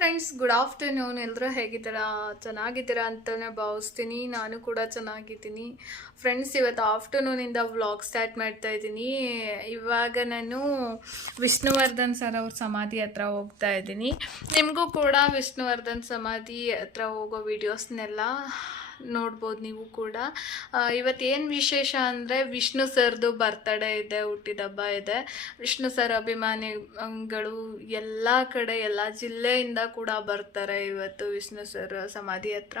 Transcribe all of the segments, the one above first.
Friends good afternoon ಎಲ್ಲರೂ ಹೇಗಿದ್ದೀರಾ? ಚೆನ್ನಾಗಿದ್ದೀರಾ ಅಂತಲೇ ಭಾವಿಸ್ತೀನಿ. ನಾನು ಕೂಡ ಚೆನ್ನಾಗಿದ್ದೀನಿ. ಫ್ರೆಂಡ್ಸ್ ಇವತ್ತು ಆಫ್ಟರ್ನೂನಿಂದ ವ್ಲಾಗ್ ಸ್ಟಾರ್ಟ್ ಮಾಡ್ತಾ ಇದ್ದೀನಿ. ಇವಾಗ ನಾನು ವಿಷ್ಣುವರ್ಧನ್ ಸರ್ ಅವ್ರ ಸಮಾಧಿ ಹತ್ರ ಹೋಗ್ತಾ ಇದ್ದೀನಿ. ನಿಮಗೂ ಕೂಡ ವಿಷ್ಣುವರ್ಧನ್ ಸಮಾಧಿ ಹತ್ರ ಹೋಗೋ ವೀಡಿಯೋಸ್ನೆಲ್ಲ ನೋಡ್ಬೋದು ನೀವು ಕೂಡ. ಇವತ್ತೇನು ವಿಶೇಷ ಅಂದರೆ ವಿಷ್ಣು ಸರ್ದು ಬರ್ತಡೇ ಇದೆ ಹುಟ್ಟಿದಬ್ಬ ಇದೆ. ವಿಷ್ಣು ಸರ್ ಅಭಿಮಾನಿಗಳು ಎಲ್ಲ ಕಡೆ, ಎಲ್ಲ ಜಿಲ್ಲೆಯಿಂದ ಕೂಡ ಬರ್ತಾರೆ ಇವತ್ತು ವಿಷ್ಣು ಸರ್ ಸಮಾಧಿ ಹತ್ರ.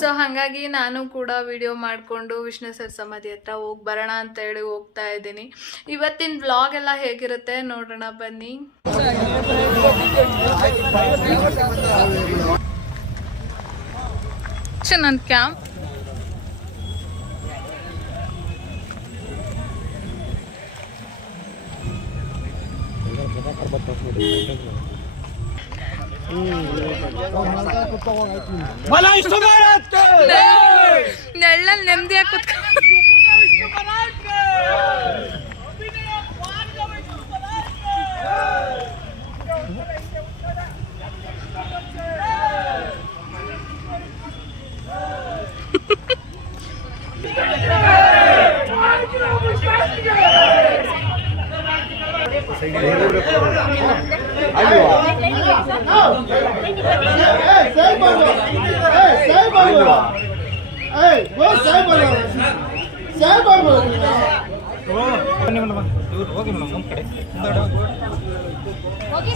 ಸೊ ಹಾಗಾಗಿ ನಾನು ಕೂಡ ವಿಡಿಯೋ ಮಾಡಿಕೊಂಡು ವಿಷ್ಣು ಸರ್ ಸಮಾಧಿ ಹತ್ರ ಹೋಗಿ ಬರೋಣ ಅಂತ ಹೇಳಿ ಹೋಗ್ತಾ ಇದ್ದೀನಿ. ಇವತ್ತಿನ ಬ್ಲಾಗ್ ಎಲ್ಲ ಹೇಗಿರುತ್ತೆ ನೋಡೋಣ ಬನ್ನಿ. ಚೆನ್ನಾಗಿ ಕ್ಯಾಮ್. ನೆಳ್ಳಲ್ಲಿ ನೆಮ್ಮದಿಯಾಗಿ ಕೂತ್ಕೊಂಡು ನೆಳ್ಳಲ್ಲಿ ನೆಮ್ಮದಿಯಾಗಿ ಕುತ್ಕ ಹೋಗಿ ಮೇಡಮ್ ನಮ್ಮ ಕಡೆ ಹೋಗಿ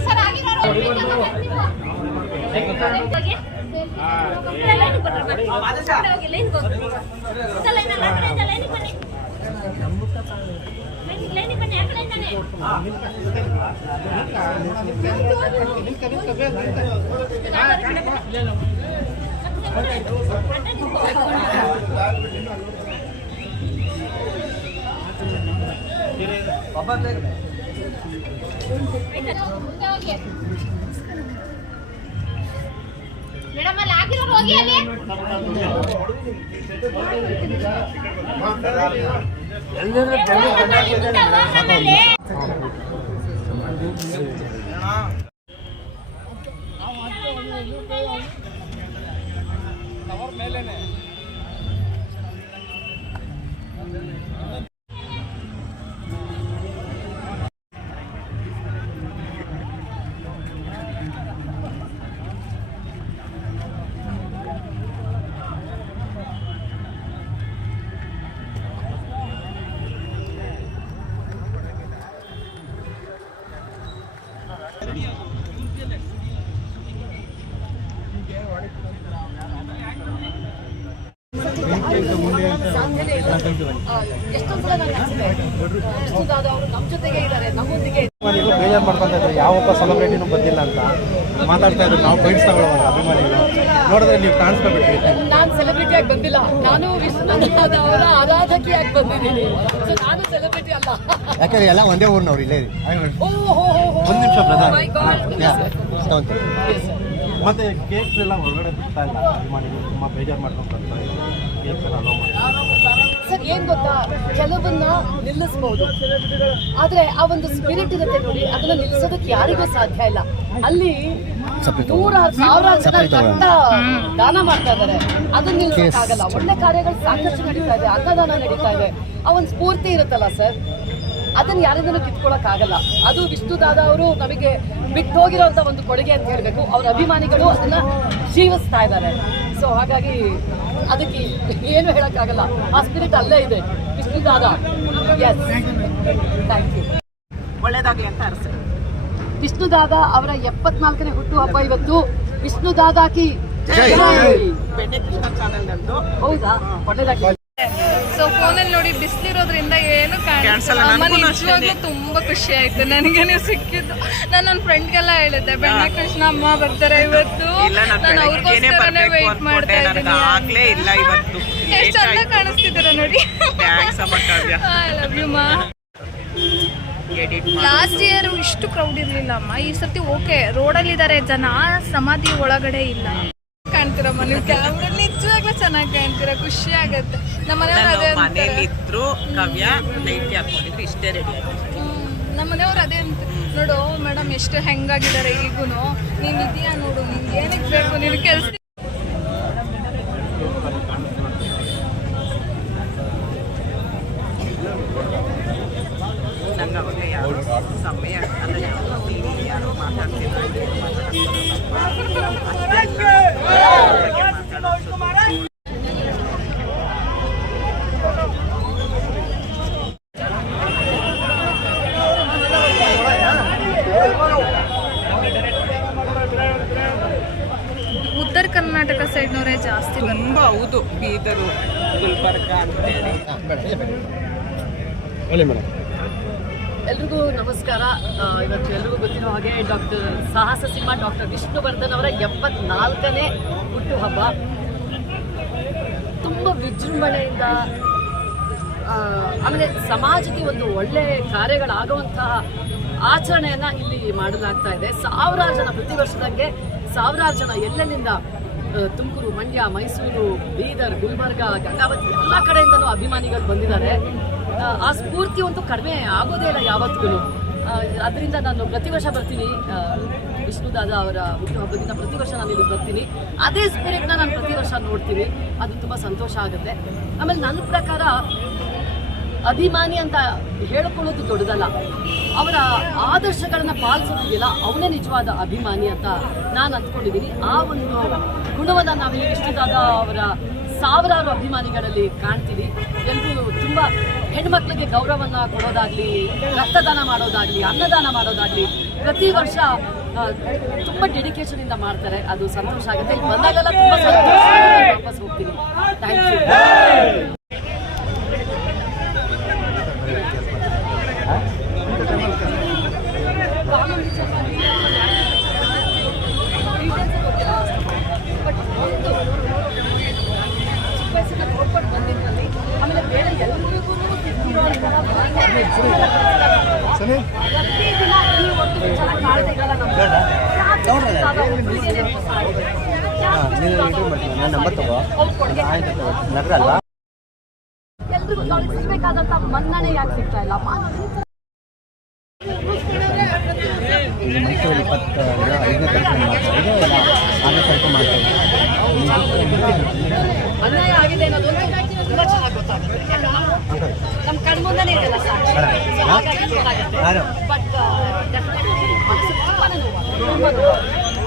ಆಗಿರೋರು ಮೇಡಮ್ ಅಲ್ಲಿ ಆಗಿರೋರು ಹೋಗಿ ಅಲ್ಲಿ ಆಮೇಲೆ ಬೇಜಾರು ಮಾಡ್ಕೊಂತ ಇದ್ರೆ ಯಾವೊಬ್ಬ ಸೆಲೆಬ್ರಿಟಿನೂ ಬಂದಿಲ್ಲ ಅಂತ ಮಾತಾಡ್ತಾ ಇದ್ರು. ನಾವು ಬೈಟ್ಸ್ ತಗೊಳ್ಳೋವಾಗ ಅಭಿಮಾನಿಗಳು. ನೋಡಿದ್ರೆ ನೀವು ಕಾಣಿಸ್ಕೊಬಿಟ್ರಿ ನಾನು ಸೆಲೆಬ್ರಿಟಿಯಾಗಿ ಬಂದಿಲ್ಲ. ನಾನು ವಿಷ್ಣುದಾದ ಅವರ ಆರಾಧಕಿಯಾಗಿ ಬಂದಿದ್ದೀನಿ. ಸೊ ನಾನು ಸೆಲೆಬ್ರಿಟಿ ಅಲ್ಲ. ಯಾಕಂದ್ರೆ ಎಲ್ಲ ಒಂದೇ ಊರಿನವ್ರು ಇಲ್ಲೇ ಒಂದು ನಿಮಿಷ ಪ್ರಧಾನ ಗಾಡ್ ಮತ್ತೆ ಕೇಕ್ ಎಲ್ಲ ಹೊರಗಡೆ ಬಿಡ್ತಾ ಇಲ್ಲ ಅಭಿಮಾನಿಗಳು. ತುಂಬಾ ಬೇಜಾರು ಮಾಡ್ಕೊಂಡು ಸರ್ ಏನ್ ಗೊತ್ತಾ? ಕೆಲವನ್ನ ನಿಲ್ಲಿಸಬಹುದು ಆದ್ರೆ ಆ ಒಂದು ಸ್ಪಿರಿಟ್ ಇರುತ್ತೆ ನೋಡಿ ಅದನ್ನ ನಿಲ್ಲಿಸೋದಕ್ಕೆ ಯಾರಿಗೂ ಸಾಧ್ಯ ಇಲ್ಲ. ಅಲ್ಲಿ ನೂರಾರು ಸಾವಿರಾರು ಜನ ರಕ್ತ ದಾನ ಮಾಡ್ತಾ ಇದ್ದಾರೆ. ಅದನ್ನ ನಿಲ್ಸಕ್ಕಾಗಲ್ಲ ಒಳ್ಳೆ ಕಾರ್ಯಗಳು ಸಾಕಷ್ಟು ನಡೀತಾ ಇದೆ ಅನ್ನದಾನ ನಡೀತಾ ಇದೆ. ಆ ಒಂದು ಸ್ಫೂರ್ತಿ ಇರುತ್ತಲ್ಲ ಸರ್? ಅದನ್ನ ಯಾರಿಂದಲೂ ಕಿತ್ಕೊಳಕ್ ಆಗಲ್ಲ ಅದು ವಿಷ್ಣುದಾದ ಅವರು ನಮಗೆ ಬಿಟ್ಟು ಹೋಗಿರೋಂತ ಒಂದು ಕೊಡುಗೆ ಅಂತ ಹೇಳ್ಬೇಕು. ಅವ್ರ ಅಭಿಮಾನಿಗಳು ಅದನ್ನ ಜೀವಿಸ್ತಾ ಇದ್ದಾರೆ. ಸೊ ಹಾಗಾಗಿ ಅದಕ್ಕೆ ಏನು ಹೇಳಕ್ಕಾಗಲ್ಲ. ಆ ಸ್ಪಿರಿಟ್ ಅಲ್ಲೇ ಇದೆ. ವಿಷ್ಣುದಾದ ಎಸ್ ಥ್ಯಾಂಕ್ ಯು ಒಳ್ಳೇದಾಗಲಿ ಅಂತ ಅರಸೆ ವಿಷ್ಣುದಾದ ಅವರ ಎಪ್ಪತ್ನಾಲ್ಕನೇ ಹುಟ್ಟು ಹಬ್ಬ ಇವತ್ತು. ವಿಷ್ಣುದಾದಾಕಿ. ಬೆಣ್ಣೆ ಕೃಷ್ಣ ಚಾನೆಲ್ ನಂದು ಹೌದಾ? ಒಳ್ಳೇದಾಗಿ ಸೊ ಫೋನಲ್ಲಿ ನೋಡಿ ಬಿಸಿಲಿರೋದ್ರಿಂದ ಏನು ಕಾಣಿಸಲ್ಲ, ಕಾಣಿಸಲ್ಲ ಅಮ್ಮ ನಿಜವಾಗ್ಲೂ ತುಂಬಾ ಖುಷಿ ಆಯ್ತು. ನನಗೆ ನೀವು ಸಿಕ್ಕಿದ್ದು. ನಾನು ನನ್ನ ಫ್ರೆಂಡ್ಗೆಲ್ಲ ಹೇಳಿದ್ದೆ ಬೆಣ್ಣೆ ಕೃಷ್ಣ ಅಮ್ಮ ಬರ್ತಾರೆ ಇವತ್ತು. ನಾನು ಅವ್ರಿಗೋಸ್ಕರನೇ ವೆಯ್ಟ್ ಮಾಡ್ತಾ ಇದ್ದೀನಿ ಎಷ್ಟು ಚಂದ ಕಾಣಿಸ್ತಿದ್ದೀರ ನೋಡಿ. ಲಾಸ್ಟ್ ಇಯರ್ ಇಷ್ಟು ಕ್ರೌಡ್ ಇರ್ಲಿಲ್ಲ ಅಮ್ಮ. ಈ ಸರ್ತಿ ಓಕೆ ರೋಡಲ್ಲಿದ್ದಾರೆ ಜನ ಸಮಾಧಿ ಒಳಗಡೆ ಇಲ್ಲ. ಕಾಣ್ತೀರಮ್ಮ ನೀವು ಕ್ಯಾಮ್ರಾ ನಿಜವಾಗ್ಲೂ ಚೆನ್ನಾಗಿ ಕಾಣ್ತೀರಾ ಖುಷಿ ಆಗತ್ತೆ ನಮ್ಮ ಮನೆಯವ್ರು ಅದೇ ನಾನು ಅಂತಾರೆ. ಮನೇಲಿದ್ರು ಕಾವ್ಯ ನೈಟಿ ಹಾಕೊಂಡಿದ್ರು ಇಷ್ಟೇ ರೆಡಿ ನಮ್ಮ ಮನೆಯವ್ರು ಅದೇ ಅಂತ. ನೋಡು ಮೇಡಮ್ ಎಷ್ಟು ಹೆಂಗಾಗಿದ್ದಾರೆ ಈಗೂ ನೀನು ಇದೆಯಾ ನೋಡು ನಿಂಗೆ ಕರ್ನಾಟಕ ಸೈಡ್ನವರೇ ಜಾಸ್ತಿ ಬರ್ತಾರೆ ತುಂಬ ಹೌದು ಬೀದರು ಗುಲ್ಬರ್ಗ ಅಂತೇಳಿ. ಮೇಡಮ್. ಎಲ್ರಿಗೂ ನಮಸ್ಕಾರ. ಇವತ್ತು ಎಲ್ರಿಗೂ ಗೊತ್ತಿರೋ ಹಾಗೆ ಡಾಕ್ಟರ್ ಸಾಹಸ ಸಿಂಹ ಡಾಕ್ಟರ್ ವಿಷ್ಣುವರ್ಧನ್ ಅವರ ಎಪ್ಪತ್ನಾಲ್ಕನೇ ಹುಟ್ಟುಹಬ್ಬ. ತುಂಬ ವಿಜೃಂಭಣೆಯಿಂದ ಆ, ಆಮೇಲೆ ಸಮಾಜಕ್ಕೆ ಒಂದು ಒಳ್ಳೆ ಕಾರ್ಯಗಳಾಗುವಂತಹ ಆಚರಣೆಯನ್ನ ಇಲ್ಲಿ ಮಾಡಲಾಗ್ತಾ ಇದೆ. ಸಾವಿರಾರು ಜನ ಪ್ರತಿ ವರ್ಷದಂಗೆ ಸಾವಿರಾರು ಜನ ಎಲ್ಲೆಲ್ಲಿಂದ ತುಮಕೂರು ಮಂಡ್ಯ ಮೈಸೂರು ಬೀದರ್ ಗುಲ್ಬರ್ಗ ಗಂಗಾವತಿ ಎಲ್ಲ ಕಡೆಯಿಂದಲೂ ಅಭಿಮಾನಿಗಳು ಬಂದಿದ್ದಾರೆ. ಆ, ಸ್ಫೂರ್ತಿ ಒಂದು ಕಡಿಮೆ ಆಗೋದೇ ಇಲ್ಲ ಯಾವತ್ತಿಗೂ. ಅದರಿಂದ ನಾನು ಪ್ರತಿ ವರ್ಷ ಬರ್ತೀನಿ. ವಿಷ್ಣುದಾದ ಅವರ ಹುಟ್ಟುಹಬ್ಬದಿಂದ ಪ್ರತಿ ವರ್ಷ ನಾನು ಇಲ್ಲಿ ಬರ್ತೀನಿ. ಅದೇ ಸ್ಪಿರಿಟ್ನ ನಾನು ಪ್ರತಿ ವರ್ಷ ನೋಡ್ತೀನಿ. ಅದು ತುಂಬ ಸಂತೋಷ ಆಗುತ್ತೆ. ಆಮೇಲೆ ನನ್ನ ಪ್ರಕಾರ ಅಭಿಮಾನಿ ಅಂತ ಹೇಳ್ಕೊಳ್ಳೋದು ದೊಡ್ಡದಲ್ಲ. ಅವರ ಆದರ್ಶಗಳನ್ನ ಪಾಲಿಸೋದಿಲ್ಲ ಅವನೇ ನಿಜವಾದ ಅಭಿಮಾನಿ ಅಂತ ನಾನು ಅಂದ್ಕೊಂಡಿದ್ದೀನಿ ಆ ಒಂದು ಗುಣವನ್ನ ನಾವಿಲ್ಲಿ ಇಷ್ಟದಾದ ಅವರ ಸಾವಿರಾರು ಅಭಿಮಾನಿಗಳಲ್ಲಿ ಕಾಣ್ತೀವಿ. ಎಲ್ಲರೂ ತುಂಬ ಹೆಣ್ಮಕ್ಳಿಗೆ ಗೌರವನ್ನ ಕೊಡೋದಾಗ್ಲಿ, ರಕ್ತದಾನ ಮಾಡೋದಾಗ್ಲಿ, ಅನ್ನದಾನ ಮಾಡೋದಾಗ್ಲಿ ಪ್ರತಿ ವರ್ಷ ತುಂಬ ಡೆಡಿಕೇಶನ್ ಇಂದ ಮಾಡ್ತಾರೆ. ಅದು ಸಂತೋಷ ಆಗುತ್ತೆ. ಬಂದಾಗೆಲ್ಲ ತುಂಬ ಸಂತೋಷ ವಾಪಸ್ ಹೋಗ್ತೀನಿ. ಥ್ಯಾಂಕ್ ಯು ಆಮೇಲೆ ಬೇರೆ ಎಲ್ರಿಗೂ ಪ್ರತಿದಿನ ಈ ಒಂದು ವಿಚಾರ ಕಾಳಜಿ ಇರಲ್ಲ ನಮ್ಗೆ. ಯಾಕೆ ಒಬ್ಬರಿಗೆ ಮೋಸ ಆಗಿದೆ? ಯಾಕೆ ನೀನು ನಂಬರ್ ತಗೋ ನಗರ ಅಲ್ವಾ ಎಲ್ರಿಗೂ ಅವ್ರಿಗೆ ಸಿಗ್ಬೇಕಾದಂತ ಮನ್ನಣೆ ಯಾಕೆ ಸಿಗ್ತಾ ಇಲ್ಲ ಮೈಸೂರು ಇಪ್ಪತ್ತು ಐದನೇ ತಾರೀಕು ಮಾಡ್ತಾ ಇದ್ದು ಇಲ್ಲ ಆರನೇ ತಾರೀಕು ಮಾಡ್ತಾ ಅನ್ಯಾಯ ಆಗಿದೆ ಅನ್ನೋದು ತುಂಬಾ ಚೆನ್ನಾಗಿ ಗೊತ್ತಾಗುತ್ತೆ ನಮ್ಮ ಕಣ್ಮುಂದನೇ ಇದೆಲ್ಲ So ಹಾಗಾಗಿ ಬಟ್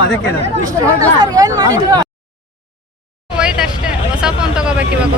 ಅದಕ್ಕೆ ಹೋಯ್ತು ಅಷ್ಟೇ. ಹೊಸ ಫೋನ್ ತಗೋಬೇಕು ಇವಾಗ.